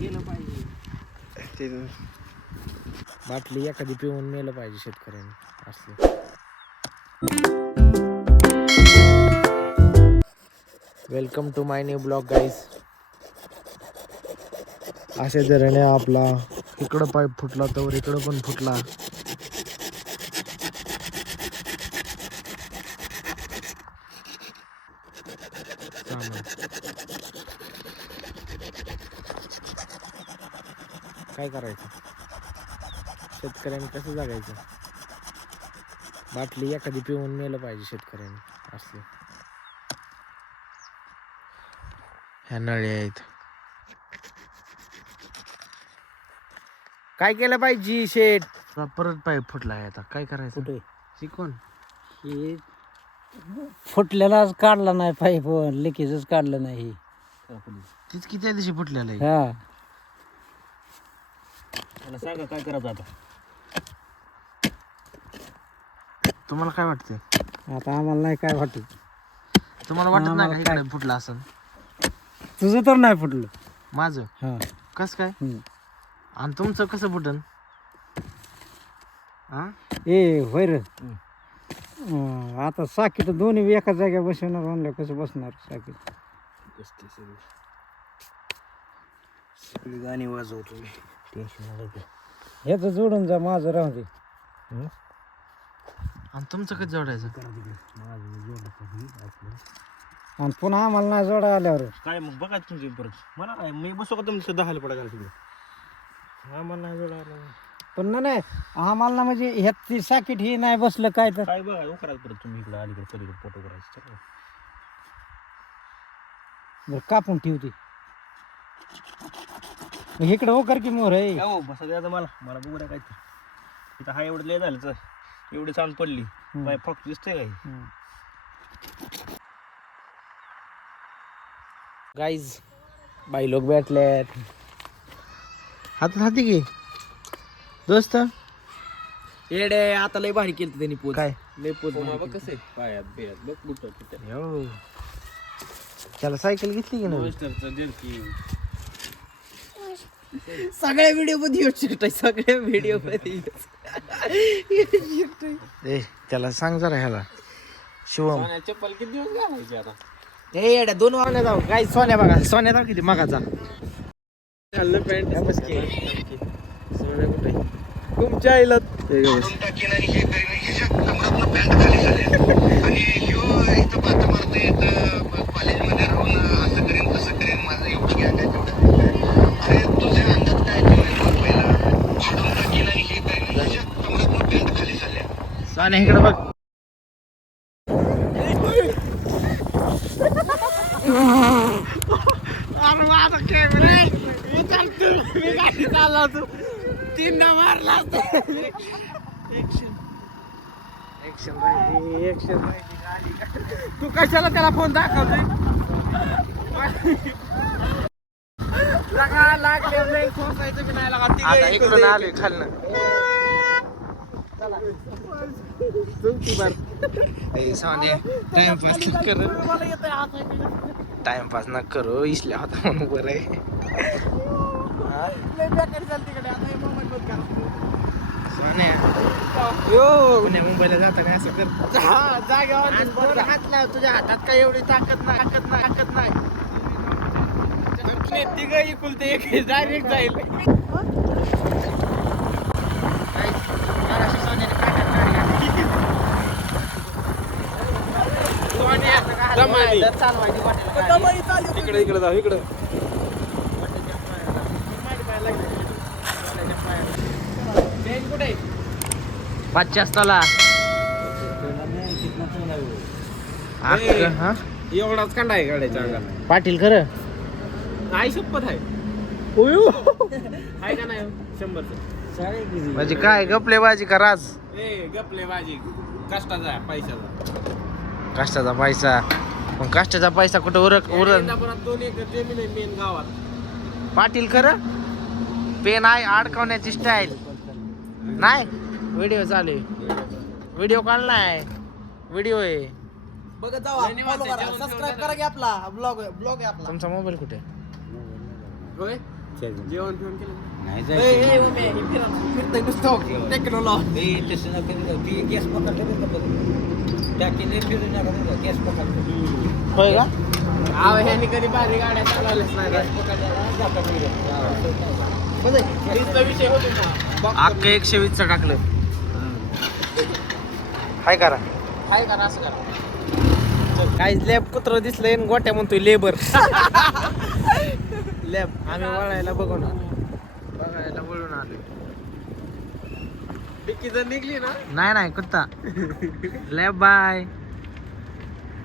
गेलं पाहिजे ते बाटली एखादी पिऊन मेलं पाहिजे शेतकऱ्याने असलं. Welcome to my new blog guys. अशा तऱ्हेने आपला इकडं पाईप फुटला तर इकडं पण फुटला. काय करायचं, शेतकऱ्याने कसं जगायचं. बाटली एखादी पिऊन मेलं पाहिजे शेतकऱ्याने असलं. ह्या नळी आहेत. काय केलं पाहिजे शेट. परत पाईप फुटला आहे, आता काय करायचं. कुठे शिकवण हे फुटलेलाच काढला नाही पाईप, लिकेजच काढलं नाही. तीच किती दिवशी फुटलेलं आहे. हा मला सांगा काय करायचं आता. तुम्हाला काय वाटतंय. आता आम्हाला नाही काय वाटत. तुम्हाला वाटत नाही का आम्हाला इकडे फुटला असं. तुझं तर नाही फुटलं. माझं हा कस काय आणि तुमचं कसं फुटन. हा ए होय रे. आता साकीट दोन्ही एका जाग्यावर बसवणार म्हणलं, कसं बसणार साकीट. सगळी गाणी वाजवतो मी, टेन्शन. ह्याचं जोडून जा, माझं राहू दे. आणि तुमचं कधी जोडायचं. आणि पुन्हा आम्हाला नाही जोडा आल्यावर काय मग बघा तुमची परत. मला काय मी बसू का तुमचं 10 पडा घाल तिकडे. आम्हाला नाही जोडायला. पण नाही आम्हाला ना, म्हणजे ह्यात ती साकीट ही नाही बसलं काय तर काय बघा करायचं परत तुम्ही इकडे अलीकडे पलीकडे फोटो करायचे. बरं कापून ठेवते. इकडे हो कर की मोर आहे. हो बसा द्यायचं मला मला बघू द्या काय तर. इथं हा एवढं लय झालं तर एवढी चांद पडली बाय फक्त दिसतंय काय. गाईज बाई लोक भेटलेत. हातात हाती घे दोस्त. येडे आता लय भारी केलं त्यांनी पोच. काय लय पोच कसं आहे पायात बियात बघ बुट. हो त्याला सायकल घेतली की नाही. सगळ्या व्हिडिओ मध्ये येऊ शकतो. सगळ्या व्हिडिओ मध्ये ए त्याला सांग जरा ह्याला शिवम. चप्पल किती दिवस घालायची आता. ए येड्या 2 वाजल्या जाऊ. काय सोन्या बघा, सोन्या जाऊ किती मगाचा. घाललं पॅन्ट सोन्या कुठे तुमच्या आईला. सोन्या इकडे बघ. अरे माझा कॅमेरा चालला तू 3 मारला. ऍक्शन तू कशाला त्याला फोन दाखवतोय. लागले सोसायचं बी नाही लागा. आता इकडून आलोय खालनं. सोन्या टाइमपास न करू, टाइमपास न करू. इसल्या होता म्हणून बरं आहे. सोन्या पुण्या मुंबईला जाताना असं कर. जागेवर हात लाव. तुझ्या हातात काय एवढी ताकद नाही. तिघ इकुलते एक डायरेक्ट जाईल. इकडे इकडे जाऊ इकडे. कुठे 50 तला एवढाच कांडा आहे गाड्याच्या अंगात. पाटील खरं. आई शपथ आहे. आहे का नाही 100%. म्हणजे काय गपलेबाजी का राज. ए गपले बाजी कष्टाचा पैशाचा. कष्टाचा पैसा. पण कष्टाचा पैसा कुठं उरक 2 एकर जमीन आहे मेन गावात. पाटील खरं. पेन आहे अडकवण्याची स्टाईल नाही. व्हिडिओ चालू आहे. व्हिडिओ काढलाय. व्हिडिओ आहे. बघत जावा. सबस्क्राईब करा की आपला ब्लॉग आहे आपला. तुमचा मोबाईल कुठे. होय जेवण फिवण केलं नाही होय का? ह्यांनी कधी भारी गाड्या चालवल्याच नाही विषय होतो अख्खं 120 टाकलं. काय करा काय करा असं करा काय लॅब कुत्र दिसलंय आणि गोट्या म्हणतोय लेबर. लॅब आम्ही वळायला बघून बघायला वळून आलो. डिक्की जर निघली ना नाही कुत्ता. लॅब बाय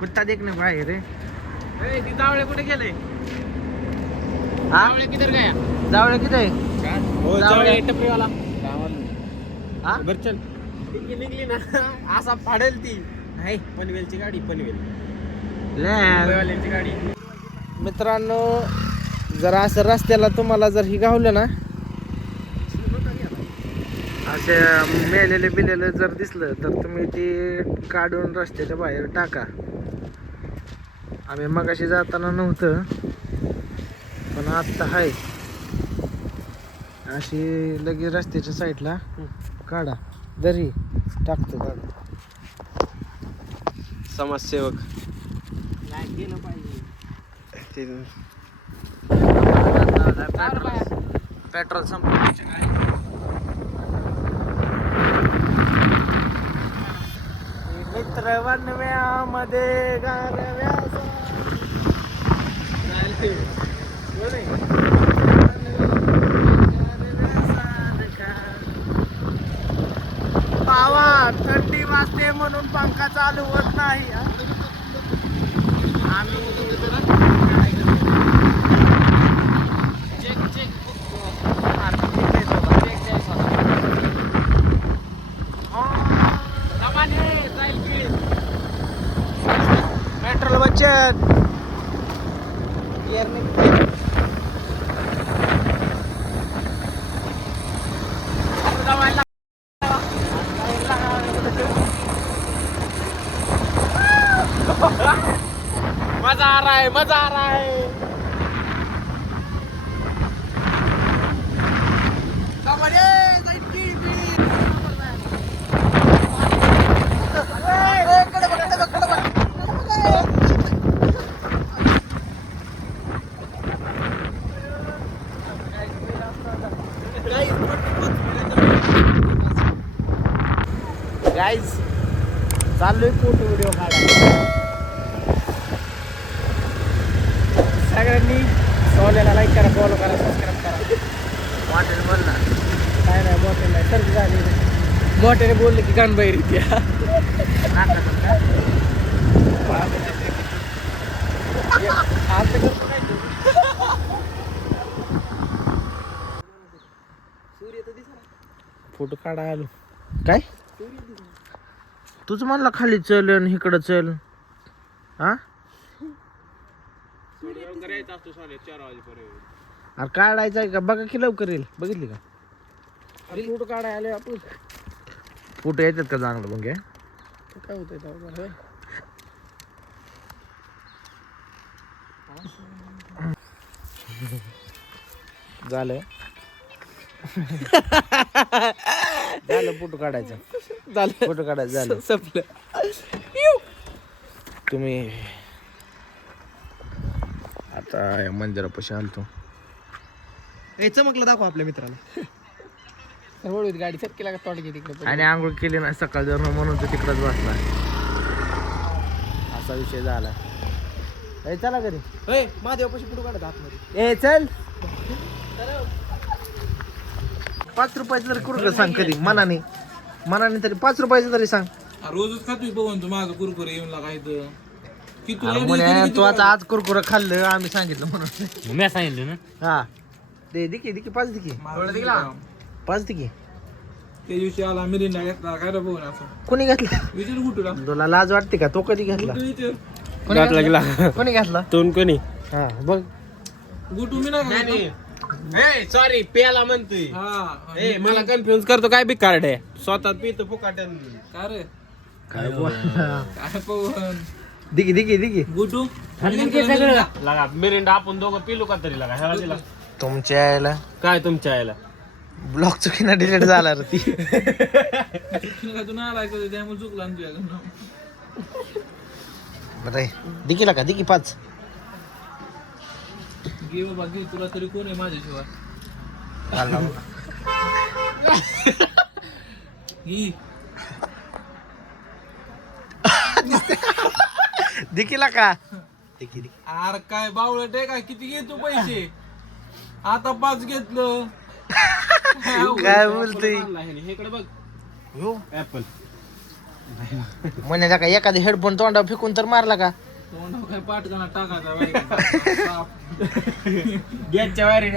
कुत्ता देख ना बाय रे. ती जावळे कुठे गेले हा जावळे किधर गया जावळे किती आहे? जावळे टपरीवाला हा बर चल डिक्की निघली ना असा फाडेल ती नाही पनवेलची गाडी पनवेल लॅब मुंबईवाल्यांची गाडी मित्रांनो जर असं रस्त्याला तुम्हाला जर ही गावलं ना असे मेलेले बिलेले जर दिसलं तर तुम्ही ते काढून रस्त्याच्या बाहेर टाका. आम्ही मगाशी जाताना नव्हतं पण आत्ता आहे. अशी लगेच रस्त्याच्या साईडला काढा दरी टाकतो काढा. समाजसेवक पेट्रोल संपलं. मित्र वनव्यामध्ये गारव्याचा पावा थंडी वाजते म्हणून पंखा चालू होत नाही. पेट्रोल बचत मजा आ रहा है मजा आ रहा है गाईज चाललोय फोटो व्हिडिओ काढायला. सगळ्यांनी सोल्याला लाईक करा फॉलो करा सबस्क्राईब करा वाटेल बोल ना. काय नाही मोठे नाही सर्दी झाली मोठ्याने बोलले की गाण बाहेर येते फोटो काढा आलो काय तूच म्हणला खाली चल आणि इकडं चल. हा अरे काढायचं आहे का बघा की लवकर येईल. बघितली का अरे फोटो काढाय आले आपण फोटो येतात का चांगलं मग हे? काय होतंय झालं झालं फोटो काढायचं झालं फोटो काढायचं झालं संपलं तुम्ही आता या मंदिरापाशी आलतो. चमकलं दाखव आपल्या मित्राला गाडी सरकीला का तोंड घे तिकडे आणि आंघोळ केली ना सकाळ जर म्हणून तो तिकडच बसला. असा विषय झाला. ए चला घरी. महादेवापाशी फोटो काढत आतमध्ये ए चल 5 रुपयाचं तरी कुरकुरे सांग कधी मनाने तरी 5 रुपयाचं तरी सांग. रोजच खातोय बघून तू माझं कुरकुरे येऊन लागायचं की अरे म्हणे तू आता आज कुरकुरे खाल्लं आम्ही सांगितलं म्हणून. मी सांगितलं ना हा दे दिकी 5 दिकी 5 दिकी. त्या दिवशी आला मिरिंडा घेतला काय रे बघून असं कोणी घातला विचार गुटूला तुला लाज वाटते का? तो कधी घातला? कोणी घातला तोंड कोणी हा बघ गुटू मी नाही सॉरी प्याला म्हणतोय हा ए मला कन्फ्युज करतो काय बी कार्ड आहे स्वतः पितो फुकाट्यान काय रे काय बोल काय पवन दिकी गुटू लगा मिरिंडा आपण दोघं पिलो का तरी लगा ह्याला दिला तुमच्या यायला काय तुमच्या यायला ब्लॉग चुकीनं डिलीट झाला रे ती. काय तू नाही ऐकत त्यामुळे चुकला ना तुझ्याकडनं. बरं दिकीला का दिकी 5 घे बाबा घे, तुला तरी कोण आहे माझ्याशिवाय. घे. दिकीला का अरे काय बावळट आहे का, किती घेतो पैसे? आता 5 घेतलं. काय बोलतोय इकडे बघ हो ऍपल म्हणायचा का एखादा हेडफोन तोंडावर फेकून तर मारला का तोंडावर काय पाटकाना टाकायचा बाई. गॅसच्या वायरी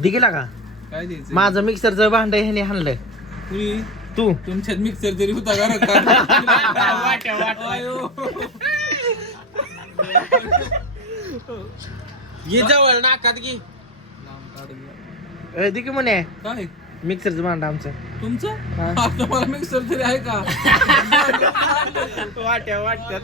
दिकीला का काय द्यायचं माझं मिक्सरचं भांड ह्याने हाणलंय कुणी? तू तुमच्यात मिक्सर तरी होता का रे का? आयो. ये जवळ नाकात घे लांब काढ गं. दिकी म्हणे काय मिक्सरचं भांड आमचं तुमचं? आता मला मिक्सर तरी आहे का? वाट्यात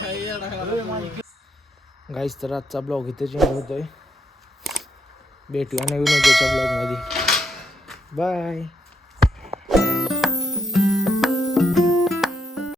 काय येडा. गाईस तर आजचा ब्लॉग इथे चेंज होतोय. भेटूया नवीन उद्याच्या ब्लॉगमध्ये. बाय.